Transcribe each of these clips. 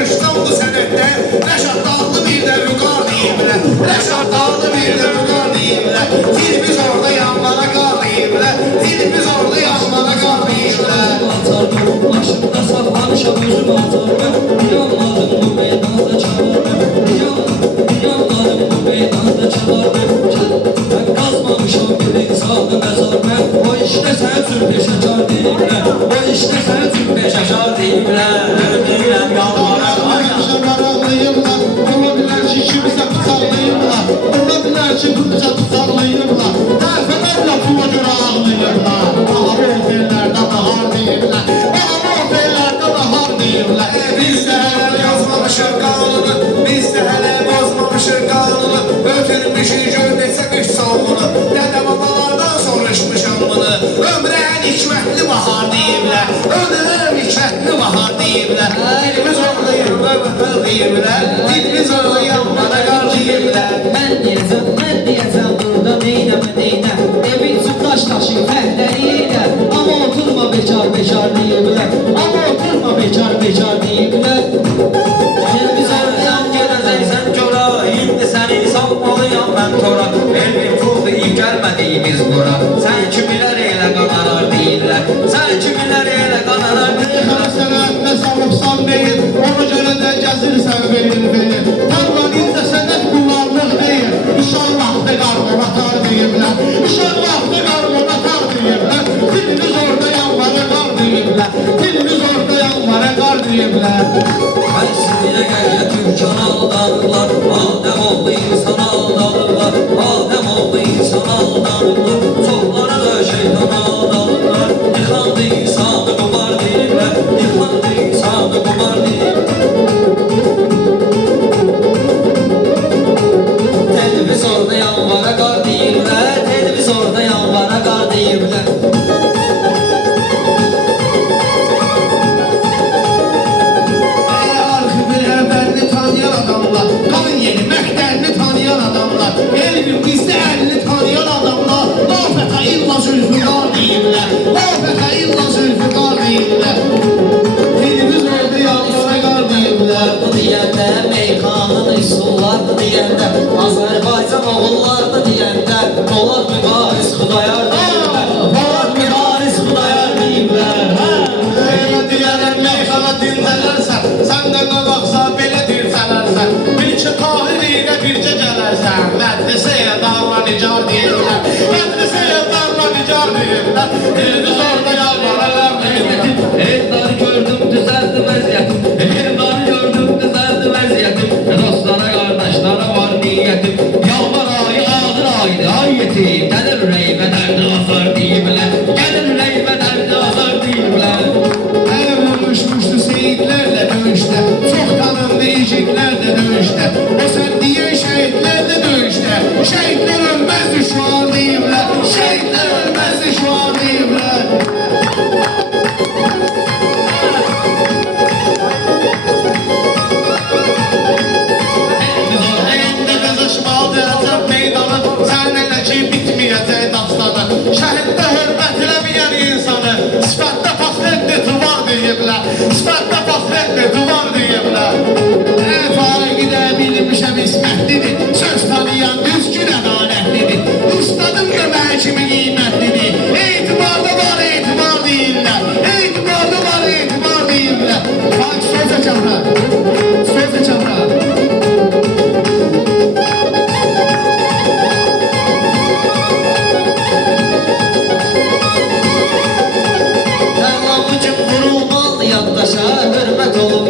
soruşsam bu sənətdə Rəşad Dağlı bir də vüqar deyiblər Rəşad Dağlı bir də vüqar deyiblər Televizorda yanlara qar deyiblər Televizorda yanlara qar deyiblər Başımda saxlamışam özüm atarım Yanmadım bu meydanda çalarım Yanmadım bu meydanda çalarım Ben qazmamışam bir insanı məzar mən O işdə sən üçün peşəkar deyiblər O işdə sən üçün peşəkar deyiblər Deyiblər yalvara Qaraqlayırlar, ola bilər ki, kimizə bıçaqlayırlar Ola bilər ki, bizə bıçaqlayırlar Dəfələrlə pula görə ağlayırlar Aha, bu otellərdə nahar deyirlər Aha, bu otellərdə nahar deyirlər Biz də hələ yazmamışıq qanunu Biz də hələ bozmamışıq qanunu Ötürmüşük görməksə qış soğunu Dədə babalardan soruşmuşam bunu Ömrən hikmətli bahar deyiblər Ömrən hikmətli bahar deyiblər Dilimiz orlayır, ömrən deyiblər Dilimiz orlayır, bana qar deyiblər Mən deyəcəm burada neynəmə neynə Evin üçün daş daşıyım fəhdəliylə Amma oturma bekar deyiblər Amma oturma bekar deyiblər Televizordan görəcəksən cora İndi səni salmalıyam mən tora Elvin pul deyib gəlmədiyimiz bura Sən kimilər elə qanarar deyirlər Sən kimilər elə qanarar deyirlər Sənətlə salıbsan deyil Ona görə də gəzirsən verir Tarlan incə sənət kullanlıq deyil İnşallah da qarmon atar deyirlər İnşallah da qarmon atar deyirlər Dilimiz orada yanlara qar deyirlər Dilimiz orada yanlara qar deyirlər Ay sizinlə gəliyə Türkan aldanırlar Adəm oldu insan aldanırlar Adəm oldu insan aldanırlar Çoxları da şeytan aldanırlar Yıxandı insanı qumar deyirlər Yıxandı insanı qumar deyirlər Televizorda yanvara qar deyirlər Televizorda yanvara qar deyirlər Yeni məktəlini tanıyan adamlar Elvin bizdə əlini tanıyan adamlar Lafətə illa zülfüqar deyirlər Lafətə illa zülfüqar deyirlər Televizorda yanlara qar deyirlər Deyəndə meyxanın üsullardı deyəndə Azərbaycan oğullardı deyəndə Polad mübariz Xudayar deyirlər Polad mübariz Xudayar deyirlər Elə deyərəm meyxana dincələrsən Sən də qabaqsa belə dirçələrsən Bil ki Tahiriylə bircə gələrsən Mədrəsəyə darla nicar deyirlər Mədrəsəyə darla nicar deyirlər Televizorda yalvaralar deyirlər Evləri gördüm düzəldi vəziyyətim Evləri gördüm düzəldi vəziyyətim Dostlara qardaşlara var niyyətim Yalvar ayı ağır aydı ay yetim Gəlir ürəyimə dərdi azar deyiblər Gəlir ürəyimə dərdi azar deyiblər Uyuşmuşdu seyitlərlə döyüşdə Çox tanındı igidlərlə döyüşdə O sən deyən şəhidlərlə döyüşdə Şəhidlər ölməzdi şu an deyiblər Şəhidlər ölməzdi şu an deyiblər Əlində qızışmalıdır əcəb meydanı Sən elə ki bitməyəcək dastanı Şəhiddə hörmət eləməyən insanı Sifətdə faxretli tuvar deyiblər Sifətdə faxretli tuvar deyiblər Faiqidə bilmişəm ismətlidir Söz tanıyan düzgün ədalətlidir Ustadım gömək kimi qiymətlidir Etibarda var etibar deyirlər Etibarda var etibar deyirlər Bak söz açamra Söz açamra Yaddaşa, hörmət olub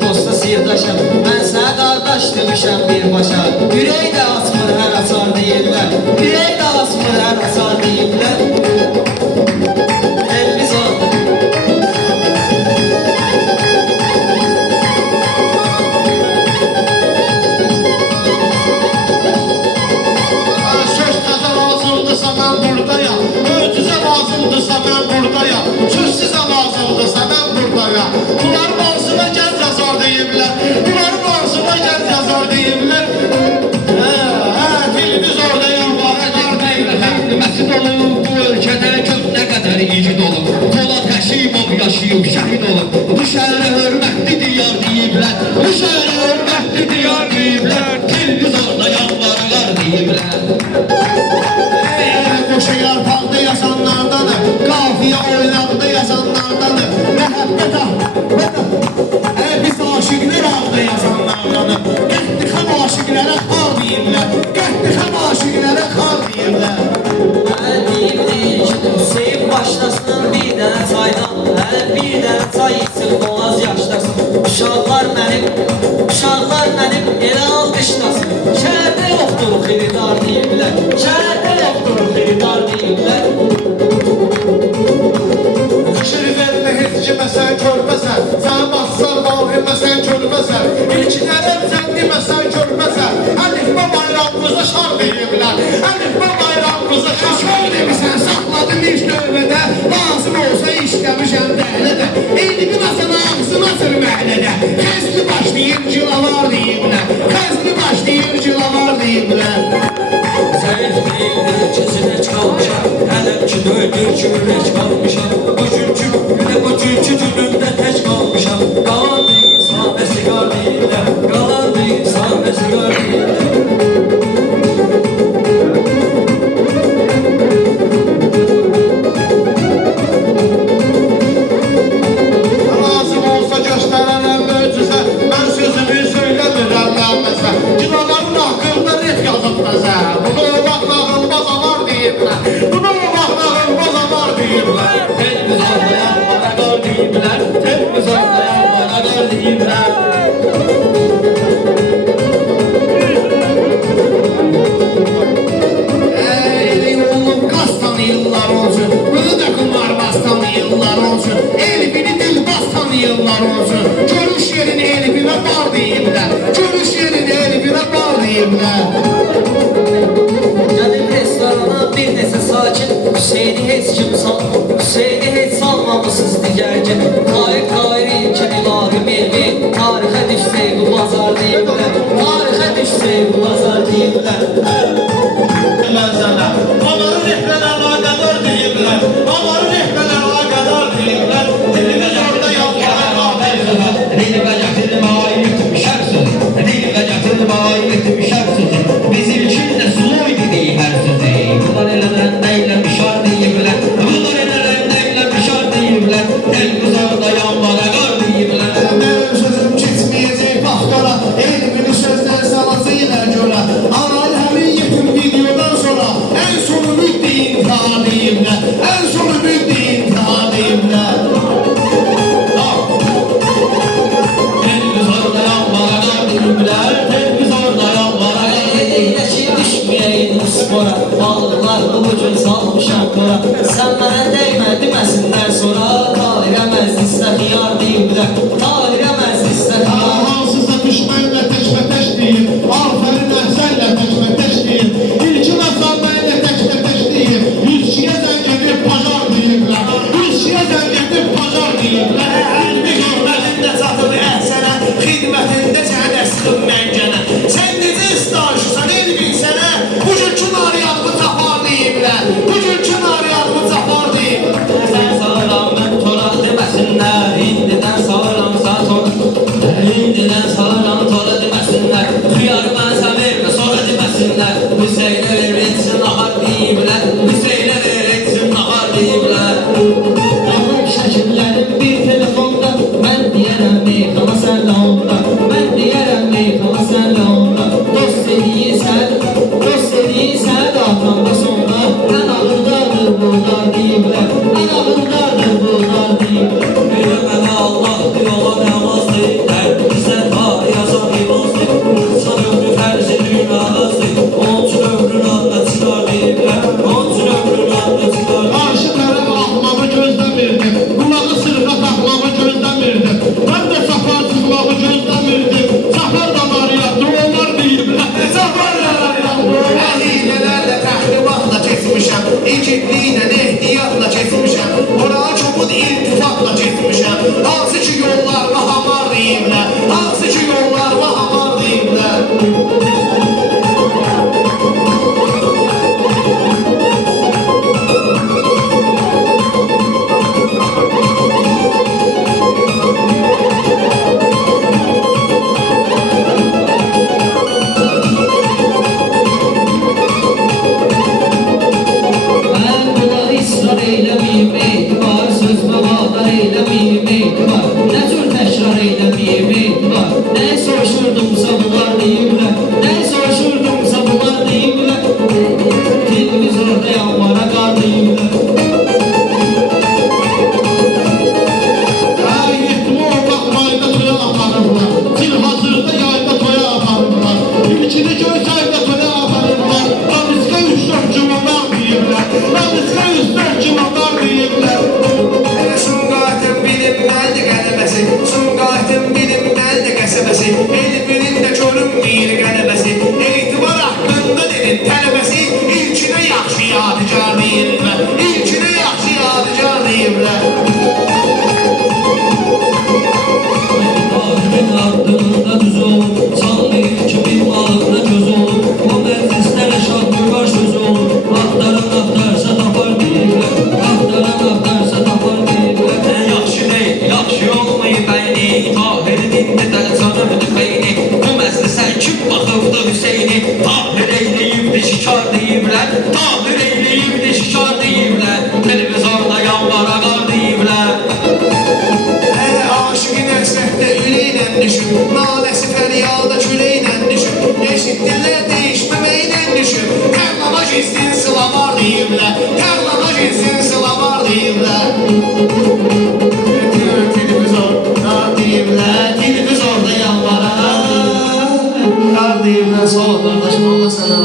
dosta sirdaşam Mən sənə qardaş demişəm birbaşa Ürək də asmır hər açar deyirlər Ürək də asmır hər açar deyirlər Televizor Söz təzə lazımdırsa mən buradayam Möcüzə lazımdırsa mən buradayam Söz sizə lazımdırsa mən buradayam Bunlar mansıma gəl yazar deyiblər Bunlar mansıma gəl yazar deyiblər Televizorda yanvara qar deyiblər Məsid deyiblər. Bu şəhərə hörmətli diyar deyiblər. Televizorda yanvarlar deyiblər. Qoşu yarpaqda yazanlardandır, qafiyə oynadıda yazanlardandır. Məhəbbət biz aşıqlar ağda yazanlardandır. Qəttixəm aşıqlərə xar deyiblər. Qəttixəm aşıqlərə xar deyiblər. Sevib başlasın bir dənə çaydan, bir dənə çay içsin boğaz yaşlasın. Uşaqlar mənim elə alqışlasın. Şəhərdə yoxdur xiridar deyiblər, şəhərdə yoxdur xiridar deyiblər. Fikir vermə heç kimə sən körbəsən, sən bassan vahimə sən körbəsən. İlkilərəm sən deməsən körbəsən. Əlifbə bayrağımıza şar deyiblər, əlifbə bayrağımıza şar demişsən. Saxladım ilk növbədə, lazım olsa işləmişəm dəhlədə. Elimi nasana ağzına sürməklədə, xəzli başlayır cilavar deyiblər, xəzli başlayır cilavar deyiblər. Zəif deyildir, kesinə çıxalmışam, hələm ki döydür ki ürək qalmışam. Bugünkü günümdə tək qalmışam. Qalan deyil, sahə siqar deyirlər, qalan deyil, sahə siqar deyirlər. Lazım olsa göstərənəm möcüzə, mən sözümü söyləmirəm gəlməsə. Cilaların haqqında ref yazıb məzə, bunu olmaq nağılmaz amar deyiblər, bunu olmaq nağılmaz amar deyiblər. Televizorda yanmana qar deyiblər, televizorda yanmana qar deyiblər. Elin olub qaz tanıyırlar olsun, bunu da qumarbaz tanıyırlar olsun. Elifini dilbaz tanıyırlar olsun, görüş yerini elifine bar deyiblər, görüş yerini elifine bar deyiblər. Gəlib restorana bir neçə sakin, Hüseyni heç salmamışsınız digərgin. Qayır ilkin ilahi milli, tarixə düşsək bu bazar deyiblər, tarixə düşsək bu bazar deyiblər. Mənzələ, onların rehbərlə əlaqədar deyiblər, onların rehbərlə əlaqədar deyiblər. Televizorda yazmalar qafəzələ. Dilbə gətirmə ayırtım şər sözü, dilbə gətirmə ayırtım şər sözü. Bizim için de sulu idi hər sözü. Bunlar elədən neyləmişar deyiblər, bunlar elədən neyləmişar deyiblər. Televizorda yanmana qar deyiblər. Mənim sözüm keçməyəcək vaxtlara, elmini sözlər salacaqlar görə. Anal həmin yetim videodan sonra ən sonu müddü intihar deyiblər, ən sonu müddü intihar deyiblər. Televizorda yanmana qar deyiblər, televizorda yanmana qar deyiblər. Elə ki düşməyəydin spora, balıqlar bulucun salmışam qora. Sən mənə dəymə deməsinlər sonra, Tahirə məclisdə xiyar deyiblər, Tahirə məclisdə xiyar. Hansısa düşmənlə təşməteş deyib, afərin əhsənlə təşməteş deyib, ilkin asanlarla təşməteş deyib, 100-kiyə zəng edib pajar deyiblər, 100-kiyə zəng edib pajar deyiblər. Bir hörmətində çatıb əhsənə, xidmətində sənə sıxıb məngənə. Sən necə istajısan elmin sənə, bugünkü nariyatımı tapar deyiblər, bugünkü nariyatımı tapar deyiblər. Sən sağıram mən tora deməsinlər, indidən sağıramsa tora, indidən sağıram tora deməsinlər. Xiyarı mənsə vermə sonra deməsinlər, Hüseynə ver etsin ahar deyiblər, Hüseynə ver etsin ahar deyiblər. Yanım şəkillərim bir telefonda, mən deyərəm meyxana sənlə onda, mən deyərəm meyxana sənlə onda. Dost eləyirsən atanda sonda, ən ağırdadır bunlar deyiblər, ən ağırdadır bunlar deyiblər. Mənə Allah yola namaz deyiblər, bizə ta yazan imazdır, Burçan ömrü fərzi dünyazdır, onun üçün ömrün adına çıxar deyiblər, onun üçün ömrün adına çıxar. Qarşı tərəf axmağı gözləmirdi, qulağı sırğa taxmağı gözləmirdi, mən də safar çıxmağı gözləmirdim, safar da nariyatdı, onlar deyiblər, safar da nariyatdı. Əlilərlə təxribatla keçmişəm, igidliklə ehtiyatla keçmişəm, ora çobud iltifatla keçmişəm, hansı ki yollarıma hamar deyiblər, hansı ki yollarıma hamar deyiblər. Ne soruşurdumsa bunlar deyiblər. Ne soruşurdumsa bunlar deyiblər. Televizorda yanmara qar deyiblər. Ay yetimi ortak mayda toya aparırlar. Zil hazırda yayda toya aparırlar. İlkini görsayda toya aparırlar. Ramizka 3-4 civalar deyiblər. Ramizka 3-4 civalar deyiblər. Sumqayıtın bilinməli qələbəsi, Sumqayıtın bilinməli qəsəbəsi, el-birində görünməyir qələbəsi, etibar haqqında dedin tələbəsi, ilkinə yaxşı yadigar deyirlər, ilkinə yaxşı yadigar deyirlər. Ahimin ardında düz olur, sallayır ki bir malında göz olur. O məclislərə şadlıqlar söz olur. Axtaran axtarsa tapar deyirlər, axtaran axtarsa tapar deyirlər. Yaxşı deyil, yaxşı olmayıb bəyni Tahir dindi də canımdı beyni Bu məclisə kim baxıbdı Hüseyni Tahir eyləyibdi şikar deyiblər Tahir eyləyibdi şikar deyiblər Televizorda yanvara qar deyiblər Aşıqın əsrətdə üləylə düşüb, naləsi fəryada küləklə düşüb, eşitdirlər deyişməməklə düşüb, tərlama gizlin sılamar deyiblər, tərlama gizlin sılamar deyiblər. Televizorda deyiblər, televizorda yanvara qar deyiblər, sağ ol qardaşım, Allah sənə